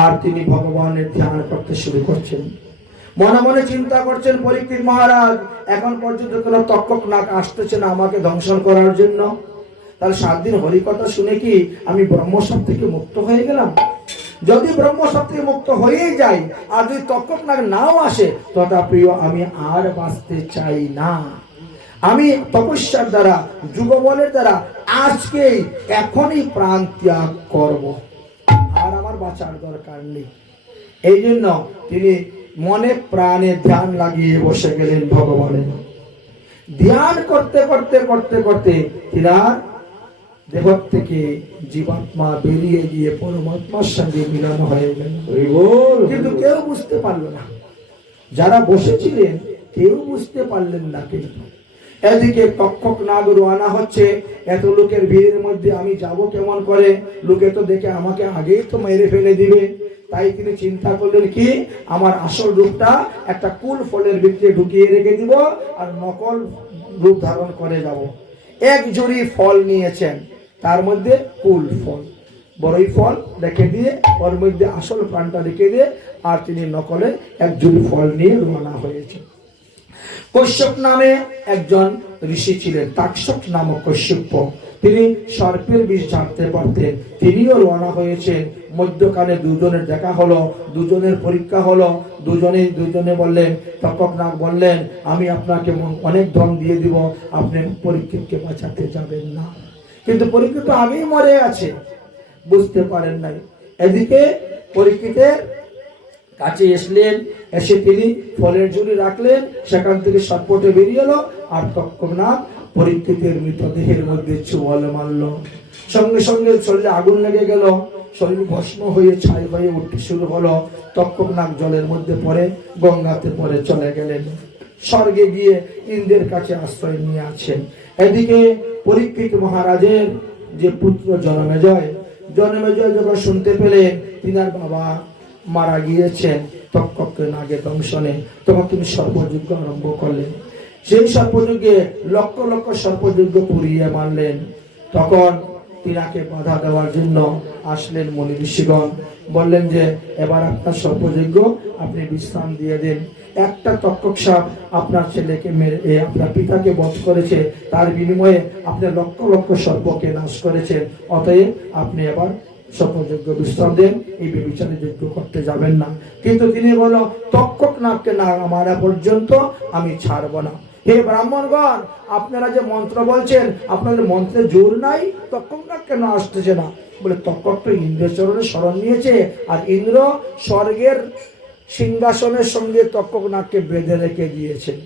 আর তিনি ভগবানের ধ্যান করতে শুরু করছেন। মনে মনে চিন্তা করছেন, পরীক্ষিত মহারাজ এখন পর্যন্ত কোনো তক্ষক নাগ আসতেছে না আমাকে ধ্বংসন করার জন্য। তাহলে 7 দিন হরিকথা শুনে কি আমি ব্রহ্মসাপ থেকে মুক্ত হয়ে গেলাম? যদি ব্রহ্মসাপ থেকে মুক্ত হয়ে যাই আর যদি তক্ষক নাগ নাও আসে, তথাপি আমি আর বাঁচতে চাই না। আমি তপস্যার দ্বারা, যুগবলের দ্বারা আজকেই এখনই প্রাণ ত্যাগ করব, আর আমার বাঁচার দরকার নেই। এই জন্য তিনি মনে প্রাণে ধ্যান লাগিয়ে বসে গেলেন ভগবানের। ধ্যান করতে করতে করতে করতে তিনার দেহ থেকে জীবাত্মা বেরিয়ে গিয়ে পরমাত্মার সঙ্গে মিলন হয়ে গেল। কিন্তু কেউ বুঝতে পারল না, যারা বসেছিলেন কেউ বুঝতে পারলেন না। কিন্তু এদিকে তক্ষক নাগ রওনা হচ্ছে, এত লোকের ভিড়ের মধ্যে আমি যাব কেমন করে? লোকে তো দেখে আমাকে আগেই তো মেরে ফেলে দিবে। তাই তিনি চিন্তা করলেন কি, আমার আসল রূপটা একটা কুল ফলের ভিতরে ঢুকিয়ে রেখে দিব আর নকল রূপ ধারণ করে যাব। এক জুড়ি ফল নিয়েছেন, তার মধ্যে কুল ফল, বড়ই ফল রেখে দিয়ে ওর মধ্যে আসল প্রাণটা রেখে দিয়ে আর তিনি নকলের এক জুড়ি ফল নিয়ে রওনা হয়েছেন। কশ্যপ নামে একজন ঋষি ছিলেন, তাক্ষক নামক কশ্যপ। তিনি সর্পের বিষ জানতে পারতেন, তিনিও রওনা হয়েছেন। মধ্যখানে দুজনের দেখা হলো, দুজনের পরীক্ষা হলো। দুজনে বললেন, তক্ষক নাগ বললেন, আমি আপনাকে অনেক ধন দিয়ে দিব, আপনি পরীক্ষিতকে বাঁচাতে যাবেন না। কিন্তু পরীক্ষিত আগেই মরে আছে, বুঝতে পারেন নাই। এদিকে পরীক্ষিতের কাছে এসলেন, এসে তিনি ফলের ঝুড়ি রাখলেন, সেখান থেকে সর্পটে বেরিয়ে এলো আর তক্ষক নাগ পরীক্ষিতের মৃতদেহের মধ্যে চুয়াল মারল। সঙ্গে সঙ্গে শরীরে আগুন লেগে গেল, শরীর ভস্ম হয়ে ছাই হয়ে উঠতে শুরু হলো। তক্ষক নাগ জলের মধ্যে পড়ে গঙ্গাতে পড়ে চলে গেলেন, স্বর্গে গিয়ে ইন্দ্রের কাছে আশ্রয় নিয়ে আছেন। এদিকে পরীক্ষিত মহারাজের যে পুত্র জনমেজয় যখন শুনতে পেলেন তিনার বাবা মারা গিয়েছেন তক্ষক নাগের দংশনে, তখন তিনি সর্পযজ্ঞ আরম্ভ করলেন। সেই সর্পযজ্ঞে লক্ষ লক্ষ সর্পযজ্ঞ পুড়িয়ে মারলেন। তখন তিনাকে বাধা দেওয়ার জন্য আসলেন মুনি ঋষিগণ, বললেন যে এবার আপনার সর্পযজ্ঞ আপনি বিশ্রাম দিয়ে দিন। একটা তক্ষক সাপ আপনার ছেলেকে মেরে আপনার পিতাকে বধ করেছে, তার বিনিময়ে আপনি লক্ষ লক্ষ সর্পকে নাশ করেছেন, অতএব আপনি এবার সর্পযজ্ঞ বিশ্রাম দেন, এই ব্যভিচারে যজ্ঞ করতে যাবেন না। কিন্তু তিনি বলল, তক্ষক নাগকে না মারা পর্যন্ত আমি ছাড়ব না। হে ব্রাহ্মণগণ, আপনারা যে মন্ত্র বলছেন, আপনাদের মন্ত্রে জোর নাই, তক্ষক নাগ কেন আসতেছে না? বলে, তক্ষক তো ইন্দ্রের চরণে শরণ নিয়েছে, আর ইন্দ্র স্বর্গের সিংহাসনের সঙ্গে তক্ষক নাগকে বেঁধে রেখে দিয়েছেন।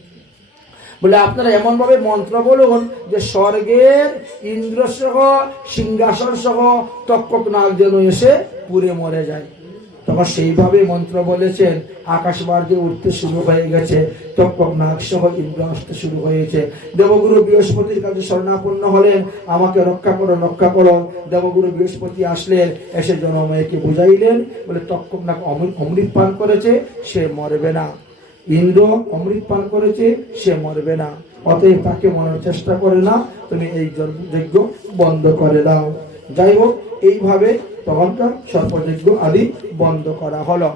বলে, আপনারা এমন ভাবে মন্ত্র বলুন যে স্বর্গের ইন্দ্র সহ সিংহাসন সহ তক্ষক নাগ যেন এসে পুড়ে মরে যায়। তখন সেইভাবে মন্ত্র বলেছেন, আকাশ মার্গে উঠতে শুরু হয়ে গেছে, তক্ষক নাগ সহ ইন্দ্র আসতে শুরু হয়েছে। দেবগুরু বৃহস্পতির কাছে শরণাপন্ন হলেন, আমাকে রক্ষা করো রক্ষা করো। দেবগুরু বৃহস্পতি আসলেন, এসে জনমেজয়কে বুঝাইলেন, বলে তক্ষক নাগ অমৃত পান করেছে, সে মরবে না। ইন্দ্র অমৃত পান করেছে, সে মরবে না, অতএব তাকে মরার চেষ্টা করে না, তুমি এই যজ্ঞ বন্ধ করে দাও। যাই হোক, এইভাবে তখনকার সর্পযজ্ঞ আদি বন্ধ করা হলো।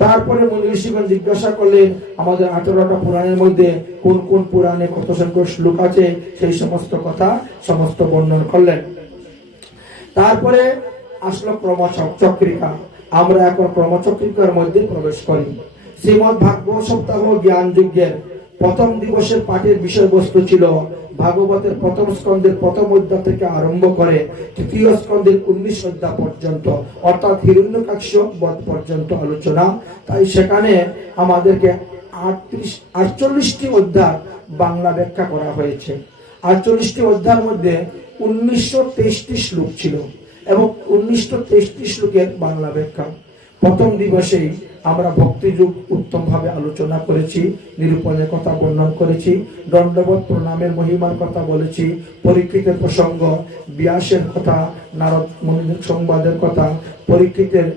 তারপরে মুনি ঋষিগণ জিজ্ঞাসা করলেন, আমাদের 18টা পুরাণের মধ্যে কোন কোন পুরাণে কত সংখ্যক শ্লোক আছে, সেই সমস্ত কথা সমস্ত বর্ণনা করলেন। তারপরে আসলো ক্রমচক্রিকা। আমরা এখন ক্রমচক্রিকার মধ্যে প্রবেশ করি। শ্রীমদ ভাগবত সপ্তাহ জ্ঞান যজ্ঞের প্রথম দিবসের পাঠের বিষয়বস্তু ছিল ভাগবতের প্রথম স্কন্ধের প্রথম অধ্যায় থেকে আরম্ভ করে তৃতীয় স্কন্ধের 19 অধ্যায় পর্যন্ত, অর্থাৎ হিরণ্যকাক্ষ বধ পর্যন্ত আলোচনা। তাই সেখানে আমাদেরকে 48টি অধ্যায় বাংলা ব্যাখ্যা করা হয়েছে। 48টি অধ্যায়ের মধ্যে 1923টি শ্লোক ছিল এবং 1923টি শ্লোকের বাংলা ব্যাখ্যা। প্রথম দিবসেই আমরা ভক্তিযুগ উত্তমভাবে আলোচনা করেছি, নিরূপণের কথা বর্ণন করেছি, দণ্ডবোধ প্রণামের মহিমার কথা বলেছি, পরীক্ষিতের প্রসঙ্গ, ব্যাসের কথা, নারদ মুনির সংবাদের কথা, পরীক্ষিতের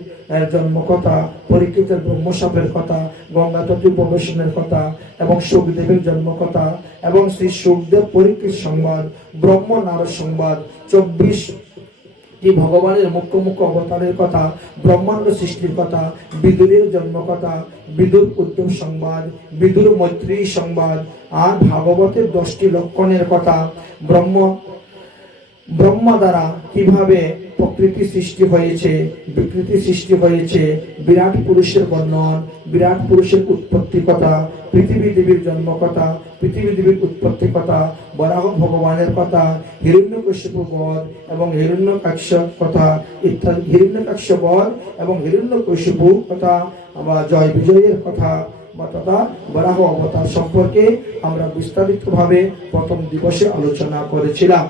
জন্ম কথা, পরীক্ষিতের ব্রহ্মসাপের কথা, গঙ্গা তটে প্রবেশনের কথা এবং সুখদেবের জন্ম কথা এবং শ্রী সুখদেব পরীক্ষিত সংবাদ, ব্রহ্ম নারদ সংবাদ, 24 যে ভগবানের মুখ্য মুখ্য অবতারের কথা, ব্রহ্মাণ্ড সৃষ্টির কথা, বিদুরের জন্ম কথা, বিদুর উদ্যম সংবাদ, বিদুর মৈত্রী সংবাদ, আর ভাগবতের 10টি লক্ষণের কথা, ব্রহ্মা দ্বারা কিভাবে প্রকৃতি সৃষ্টি হয়েছে, বিকৃতি সৃষ্টি হয়েছে, বিরাট পুরুষের বর্ণন, বিরাট পুরুষের উৎপত্তি কথা, পৃথিবী দেবীর জন্ম কথা, পৃথিবী দেবীর উৎপত্তি কথা, বরাহ ভগবানের কথা, হিরণ্যকশিপু বধ এবং হিরণ্যকাক্ষ কথা ইত্যাদি, হিরণ্যকাক্ষ বধ এবং হিরণ্যকশিপু কথা বা জয় বিজয়ের কথা বা তথা বরাহ অবতার সম্পর্কে আমরা বিস্তারিতভাবে প্রথম দিবসে আলোচনা করেছিলাম।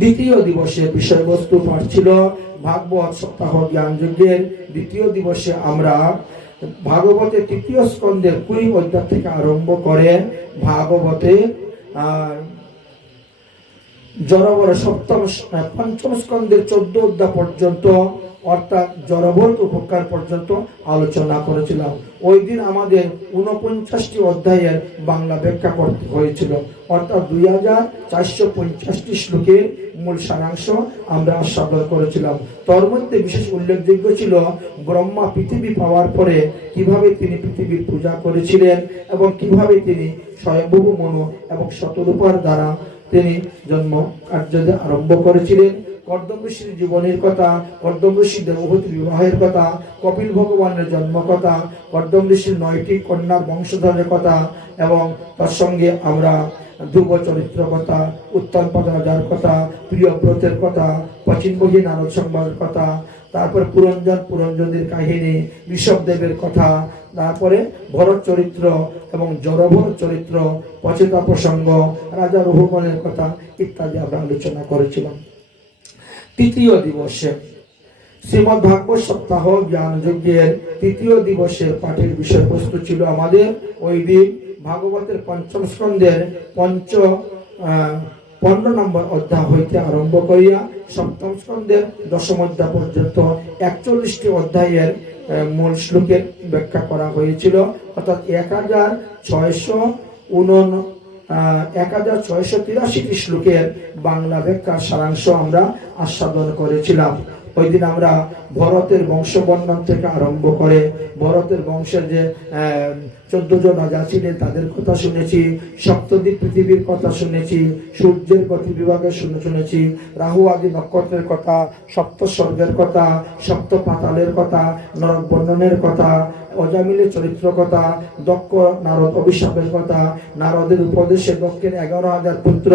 দ্বিতীয় দিবসে বিষয়বস্তু পাঠ ছিল ভাগবত সপ্তাহ জ্ঞান যজ্ঞের। দ্বিতীয় দিবসে আমরা ভাগবতের 3য় স্কন্ধের 20 অধ্যায় থেকে আরম্ভ করে ভাগবতের জড়বর পঞ্চম স্কন্ধের 14 অধ্যায় পর্যন্ত অর্থাৎ জড়বর উপকার পর্যন্ত আলোচনা করেছিলাম। ওই দিন আমাদের 49টি অধ্যায়ের বাংলা ব্যাখ্যা করতে হয়েছিল, অর্থাৎ 2450টি শ্লোকের মূল সারাংশ আমরা আস্বাদন করেছিলাম। তার মধ্যে বিশেষ উল্লেখযোগ্য ছিল ব্রহ্মা পৃথিবী পাওয়ার পরে কিভাবে তিনি পৃথিবীর পূজা করেছিলেন এবং কিভাবে তিনি স্বয়ম্ভু মনু এবং শতরূপার দ্বারা তিনি জন্ম কার্য আরম্ভ করেছিলেন। কর্দম ঋষির জীবনের কথা, কর্দম ঋষির দেবহূতি বিবাহের কথা, কপিল ভগবানের জন্ম কথা, কর্দম ঋষির 9টি কন্যার বংশধরের কথা এবং তার সঙ্গে আমরা ধ্রুব চরিত্র কথা, উত্তানপাদ রাজার কথা, প্রিয়ব্রতের কথা, প্রাচীনবহী নারদ সংবাদের কথা, তারপর পুরঞ্জনের কাহিনী, ঋষভদেবের কথা, তারপরে ভরত চরিত্র এবং জড়ভরত চরিত্র, পচেতা প্রসঙ্গ, রাজা রঘুগণের কথা ইত্যাদি আমরা আলোচনা করেছিলাম। তৃতীয় দিবসে শ্রীমদ্ ভাগবত সপ্তাহ জ্ঞান যজ্ঞের 3য় দিবসের পাঠের বিষয়বস্তু ছিল আমাদের ওই দিন ভাগবতের 5ম স্কন্ধের 15 নম্বর অধ্যায় হইতে আরম্ভ করিয়া 7ম স্কন্ধের 10ম অধ্যায় পর্যন্ত 41টি অধ্যায়ের মূল শ্লোকের ব্যাখ্যা করা হয়েছিল, অর্থাৎ 1683টি শ্লোকের বাংলা ব্যাখ্যার সারাংশ আমরা আস্বাদন করেছিলাম। ওই দিন আমরা ভরতের বংশবর্ণন থেকে আরম্ভ করে ভরতের বংশের যে 14 জন রাজা ছিলেন তাদের কথা শুনেছি, সপ্তদ্বীপ পৃথিবীর কথা শুনেছি, সূর্যের গতি বিভাগের শুনেছি, রাহু আদি নক্ষত্রের কথা, সপ্ত স্বর্গের কথা, সপ্ত পাতালের কথা, নরক বর্ণনের কথা, অজামিলের চরিত্র কথা, দক্ষ নারদ অভিশাপের কথা, নারদের উপদেশে দক্ষের 11,000 পুত্র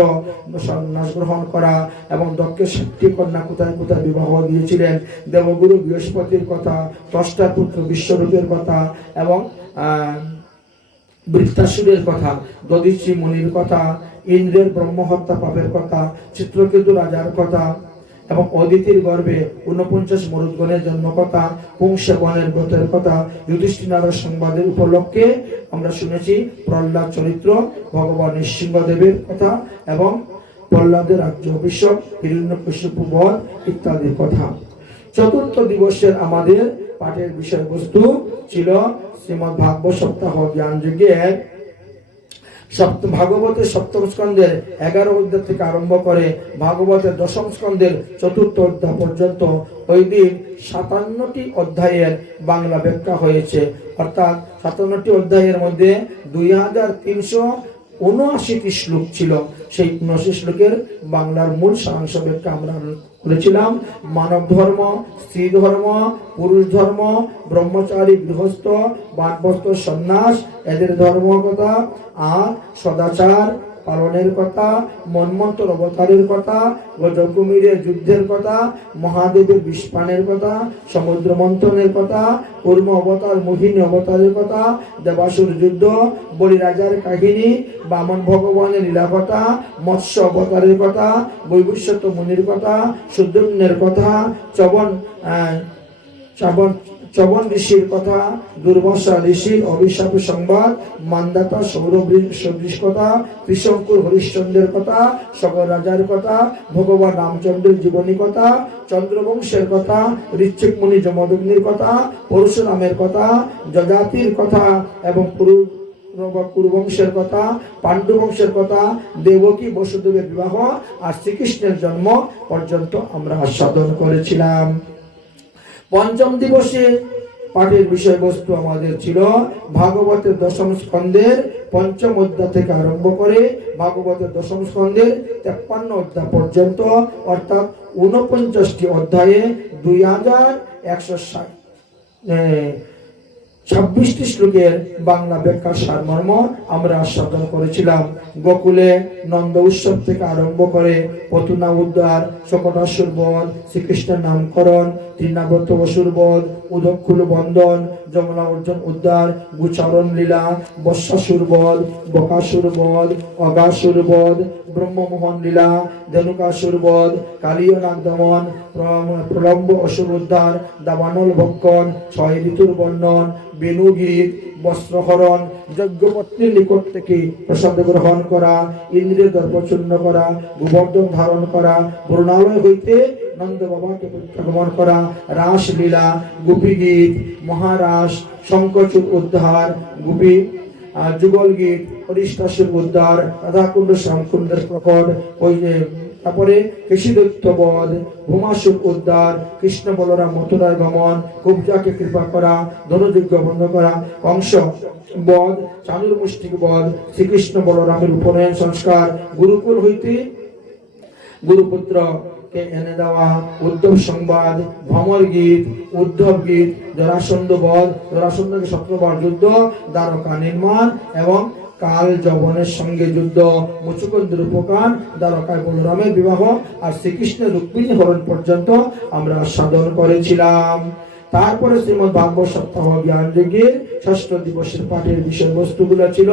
সন্ন্যাস গ্রহণ করা এবং দক্ষের 60টি কন্যা কোথায় কোথায় বিবাহ দিয়েছিলেন, দেবগুরু বৃহস্পতির কথা, ত্বষ্টার পুত্র বিশ্বরূপের কথা এবং বৃত্তাসুরের কথা, দধিচি মুনির কথা, ইন্দ্রের ব্রহ্মহত্যা পাপের কথা, চিত্রকেতু রাজার কথা এবং অদিতির গর্ভে 49 মরুদ্গণের জন্ম কথা, পুংসবনের ব্রতের কথা, যুধিষ্ঠির সংবাদের উপলক্ষে আমরা শুনেছি প্রহ্লাদ চরিত্র, ভগবান নৃসিংহদেবের কথা এবং প্রহ্লাদের রাজ্য অভিষেক, হিরণ্যকশিপু বধ ইত্যাদির কথা। চতুর্থ দিবসের আমাদের পাঠের বিষয়বস্তু ছিল শ্রীমদ্ ভাগবত সপ্তাহ জ্ঞান যজ্ঞের ভাগবতের 7ম স্কন্ধের 11 অধ্যায় থেকে আরম্ভ করে ভাগবতের 10ম স্কন্ধের 4র্থ অধ্যায় পর্যন্ত ওই দিন 57টি অধ্যায়ের বাংলা ব্যাখ্যা হয়েছে, অর্থাৎ 57টি অধ্যায়ের মধ্যে 2379টি শ্লোক ছিল। সেই 79 শ্লোকের বাংলার মূল সারাংশ ব্যাখ্যা আমরা করেছিলাম। মানব ধর্ম, স্ত্রী ধর্ম, পুরুষ ধর্ম, ব্রহ্মচারী গৃহস্থ, বানপ্রস্থ সন্ন্যাস এদের ধর্ম কথা, আর সদাচার পালনের কথা, মন্বন্তর অবতারের কথা, গজকুমিরের যুদ্ধের কথা, মহাদেবের বিষপানের কথা, সমুদ্র মন্থনের কথা, কূর্ম অবতার মোহিনী অবতারের কথা, দেবাসুর যুদ্ধ, বলিরাজার কাহিনী, বামন ভগবানের লীলা কথা, মৎস্য অবতারের কথা, বৈবস্বত মুনির কথা, শূদ্রনের কথা, চবন ঋষির কথা, দুর্বাসা ঋষির অভিশাপের সংবাদ, মান্দাতা সৌরভ সদৃশ কথা, ত্রিশঙ্কুর হরিশ্চন্দ্রের কথা, সকল রাজার কথা, ভগবান রামচন্দ্রের জীবনী কথা, চন্দ্রবংশের কথা, ঋচ্ছিক মুনি যমদগ্নির কথা, পরশুরামের কথা, যজাতির কথা এবং কুরুবংশের কথা, পাণ্ডু বংশের কথা, দেবকী বসুদেবের বিবাহ আর শ্রীকৃষ্ণের জন্ম পর্যন্ত আমরা আস্বাদন করেছিলাম। পঞ্চম দিবসে পাঠের বিষয়বস্তু আমাদের ছিল ভাগবতের দশম স্কন্ধের পঞ্চম অধ্যায় থেকে আরম্ভ করে ভাগবতের দশম স্কন্ধের 53 অধ্যায় পর্যন্ত, অর্থাৎ 49টি অধ্যায়ে 2126টি শ্লোকের বাংলা ব্যাখ্যার সারমর্ম আমরা আস্বাদন করেছিলাম। গোকুলে নন্দ উৎসব থেকে আরম্ভ করে পতুনা উদ্ধার, শকটাসুর বধ, শ্রীকৃষ্ণের নামকরণ, তৃণাব্রত অসুর বধ, উদক্ষুল বন্ধন, যমুনা অর্জুন উদ্ধার, গুচরণ লীলা, বৎসাসুর বধ, বকাসুর বধ, অগাসুর বধ, ব্রহ্মমোহন লীলা, ধনুকাসুর বধ, কালীয় নাগ দমন, প্রলম্ব অসুর উদ্ধার, দাবানল ভক্ষণ, 6 ঋতুর বর্ণন, বেণুগীত, বস্ত্রহরণ, যজ্ঞপত্নীর নিকট থেকে প্রসাদ গ্রহণ করা, ইন্দ্রিয় দর্পচূর্ণ করা, গোবর্ধন ধারণ করা, বরুণালয় হইতে নন্দ বাবাকে প্রত্যাগমন করা, রাসলীলা, গোপী গীত, মহারাস, শঙ্কচূড় উদ্ধার, গোপী যুগল গীত, হরিষ্টাসুর উদ্ধার, রাধাকুণ্ড শ্যামকুণ্ডের প্রকট, তারপরে কৃষিদৈত্য বধ, ভূমাসুর উদ্ধার, কৃষ্ণ বলরাম মথুরার গমন, কুব্জাকে কৃপা করা, ধনুযজ্ঞ বন্ধ করা, কংস বধ, চানুর মুষ্টিক বধ, শ্রীকৃষ্ণ বলরামের উপনয়ন সংস্কার, গুরুকুল হইতে গুরুপুত্র কে এনে দেওয়া, উদ্ধব সংবাদ, ভ্রমর গীত, উদ্ধব গীত, জরাসন্ধ বধ, জরাসন্ধকে 17 বার যুদ্ধ, দ্বারকা নির্মাণ এবং কাল যবনের সঙ্গে যুদ্ধ, মুচুকুন্দের উপকার, দ্বারকায় বলরামের বিবাহ আর শ্রীকৃষ্ণের রুক্মিণী হরণ পর্যন্ত আমরা সাধন করেছিলাম। তারপরে শ্রীমদ্ ভাগবত সপ্তাহ জ্ঞান যজ্ঞের 6ষ্ঠ দিবসের পাঠের বিষয়বস্তুগুলো ছিল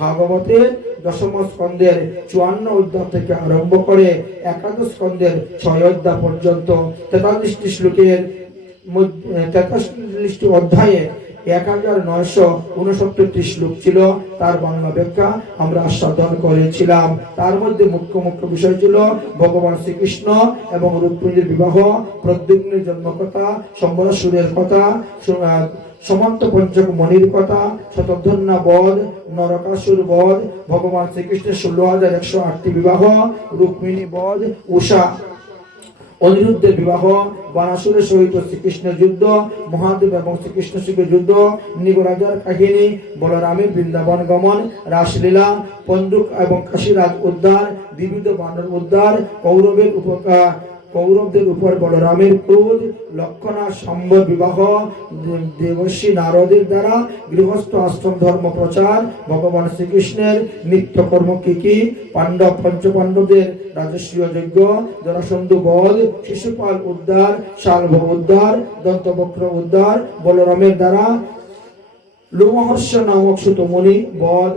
ভাগবতের দশম স্কন্ধের 54 অধ্যায় থেকে আরম্ভ করে একাদশ স্কন্ধের 6 অধ্যায় পর্যন্ত 43টি শ্লোকের 43টি অধ্যায়ে 1969টি শ্লোক ছিল। তার বাংলা ব্যাখ্যা আমরা আস্বাদন করেছিলাম। তার মধ্যে মুখ্য বিষয় ছিল ভগবান শ্রীকৃষ্ণ এবং রুক্মিণীর বিবাহ, প্রদ্যুম্নের জন্মকথা, সম্বরাসুরের কথা, সমন্ত পঞ্চক মণির কথা, শতধন্যা বধ, নরকাসুর বধ, ভগবান শ্রীকৃষ্ণের 16,108টি বিবাহ, রুক্মিণী বধ, উষা অনিরুদ্ধের বিবাহ, বানাসুরের সহিত শ্রীকৃষ্ণের যুদ্ধ, মহাদেব এবং শ্রীকৃষ্ণের সঙ্গে যুদ্ধ, নিগরাজার কাহিনী, বলরামের বৃন্দাবন গমন, রাসলীলা, পন্দুক এবং কাশীরাজ উদ্ধার, বিবিধ বানর উদ্ধার, কৌরবদের উপর বলরামের ক্রোধ, লক্ষণা সম্ভব বিবাহ, দেবর্ষী নারদের দ্বারা গৃহস্থ আশ্রম ধর্ম প্রচার, ভগবান শ্রীকৃষ্ণের নিত্যকর্ম কি, পাণ্ডব পঞ্চপাণ্ডবদের রাজস্বীয় যজ্ঞ, জরাসন্ধ বধ, শিশুপাল উদ্ধার, শালভ উদ্ধার, দন্তবক্র উদ্ধার, বলরামের দ্বারা লোমহর্ষ নামক সুতমণি বধ,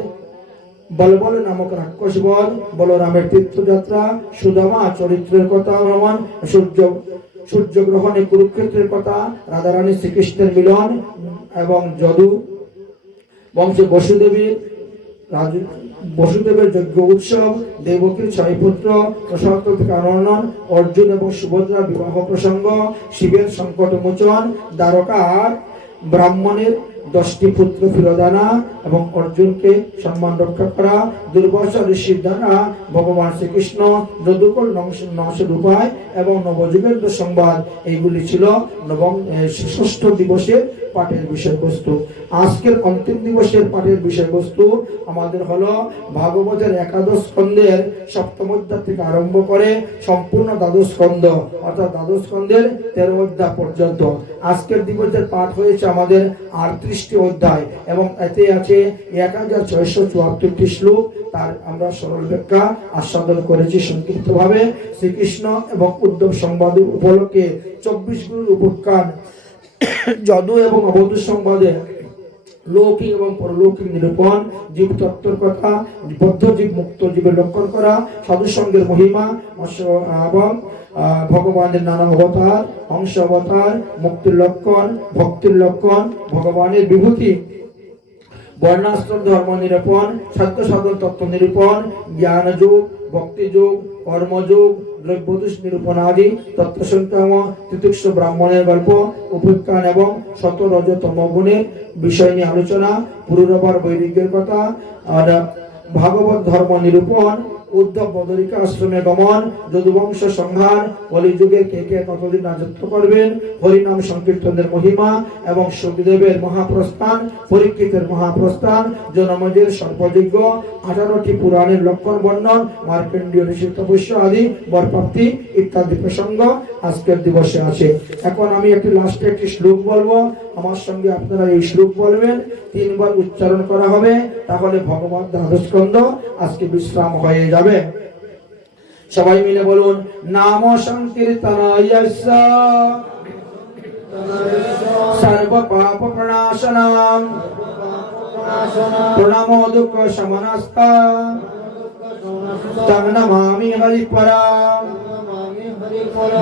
বলবল নামক রাক্ষস বধ, বলরামের তীর্থযাত্রা, সুদামা চরিত্রের কথা ভ্রমণ, সূর্যগ্রহণে কুরুক্ষেত্রের কথা, রাধারানী শ্রীকৃষ্ণের মিলন এবং যদু বংশে বসুদেবের যজ্ঞ উৎসব, দেবকীর 6 পুত্র, প্রসাদ থেকে আনয়ন, অর্জুন এবং সুভদ্রার বিবাহ প্রসঙ্গ, শিবের সংকট মোচন, দ্বারকার ব্রাহ্মণের 10টি পুত্র ফিরত আনা এবং অর্জুনকে সম্মান রক্ষা করা, দুর্বাসা ঋষির দ্বারা ভগবান শ্রীকৃষ্ণ যদুকুল নাশের উপায় এবং নবযুগেন্দ্র সংবাদ, এইগুলি ছিল 6ষ্ঠ দিবসের পাঠের বিষয়বস্তু। আজকের অন্তিম দিবসের পাঠের বিষয়বস্তু আমাদের হলো ভাগবতের একাদশ স্কন্ধের 7ম অধ্যায় থেকে আরম্ভ করে সম্পূর্ণ দ্বাদশ স্কন্ধ, অর্থাৎ দ্বাদশ স্কন্ধের 13 অধ্যায় পর্যন্ত। আজকের দিবসের পাঠ হয়েছে আমাদের 38টি অধ্যায় এবং এতে আছে 1674টি শ্লোক। তার আমরা সরল ব্যাখ্যা আস্বাদন করেছি সংক্ষিপ্তভাবে। শ্রীকৃষ্ণ এবং উদ্ধব সংবাদের উপলক্ষে 24 গুরুর উপখ্যান, যদু এবং অবধূত সংবাদে লৌকিক এবং পরলৌকিক নিরূপণ, জীব তত্ত্বের কথা, বদ্ধ জীব মুক্ত জীবের লক্ষণ করা, সাধু সঙ্গের মহিমা এবং ভগবানের নানা অবতার, হংস অবতার, মুক্তির লক্ষণ, ভক্তির লক্ষণ, ভগবানের বিভূতি, বর্ণাশ্রম ধর্ম নিরূপণ, সত্য সাধন তত্ত্ব নিরূপণ, জ্ঞান যুগ, ভক্তি যুগ, কর্মযুগ, দ্রব্যদোষ নিরূপণ আদি তত্ত্বসংক্রাম তিতিক্ষ ব্রাহ্মণের গল্প উপেক্ষান এবং শত রজতম গুণের বিষয় নিয়ে আলোচনা, পুরুরবার বৈদিকের কথা আর ভাগবত ধর্ম নিরূপণ, উদ্ধব বদরিকা আশ্রমে গমন, যদুবংশ সংহার, কলিযুগে কে কে কতদিন রাজত্ব করবেন, হরিনাম সংকীর্তনের মহিমা এবং সুখদেবের মহাপ্রস্থান, পরীক্ষিতের মহাপ্রস্থান, জনমেজের সর্পযজ্ঞ, 18টি পুরাণের লক্ষণ বর্ণন, মার্কণ্ডীয় ঋষির তপস্য আদি বরপ্রাপ্তি ইত্যাদি প্রসঙ্গ আজকের দিবসে আছে। এখন আমি লাস্টে একটি শ্লোক বলবো, আমার সঙ্গে আপনারা এই শ্লোক বলবেন, 3 বার উচ্চারণ করা হবে, তাহলে ভগবান দ্বাদশ স্কন্ধ আজকে বিশ্রাম হয়ে যাবে। সবাই মিলে বলুন, নাম সংকীর্তনায়স্য সর্ব পাপ প্রণাশনম প্রণামো দুঃখ শমনস্তা তং নমামি হরিপরম।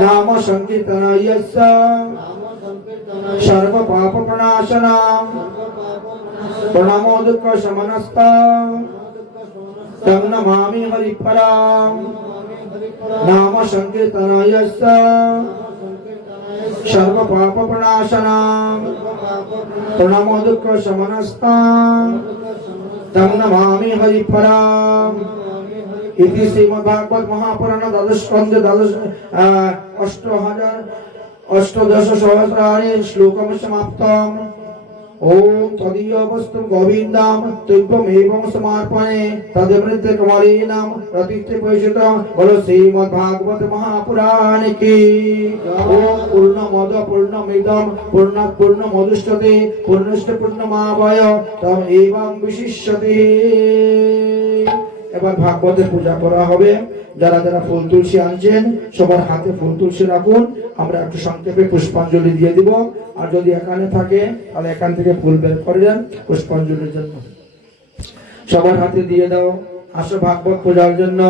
নাম সংকীর্তনায়স্য সর্ব পাপ প্রণাশনম প্রণামো দুঃখ শমনস্তা তং নমামি হরিপরম। নাম সংকীর্তনায়স্য সর্ব পাপ প্রণাশনম প্রণামো দুঃখ শমনস্তা তং নমামি হরিপরম। ইতি শ্রীমদ্ভাগবত মহাপুরাণ দ্বাদশ স্কন্ধে অষ্টাদশ সহস্রাণি শ্লোকম সমাপ্তম। ওম তদীয়বস্তু গোবিন্দম তুভ্যমেবং সমর্পণে তদমৃত্যু কুমারীনাম প্রতিষ্ঠে পরিষিতম। বলো শ্রীমদ্ভাগবত মহাপুরাণ কি। ওম পূর্ণমদ পূর্ণমিদম পূর্ণাৎ পূর্ণমুদচ্যতে পূর্ণস্য পূর্ণমাদায় তম এবং বিশিষ্যতে। এবার ভাগবতের পূজা করা হবে। যারা যারা ফুল তুলসী আনছেন সবার হাতে ফুল তুলসী রাখুন, আমরা একটু সংক্ষেপে পুষ্পাঞ্জলি দিয়ে দিব। আর যদি এখানে থাকে তাহলে এখান থেকে ফুল বের করে দেন পুষ্পাঞ্জলির জন্য। সবার হাতে দিয়ে দাও, আসো ভাগবত পূজার জন্য।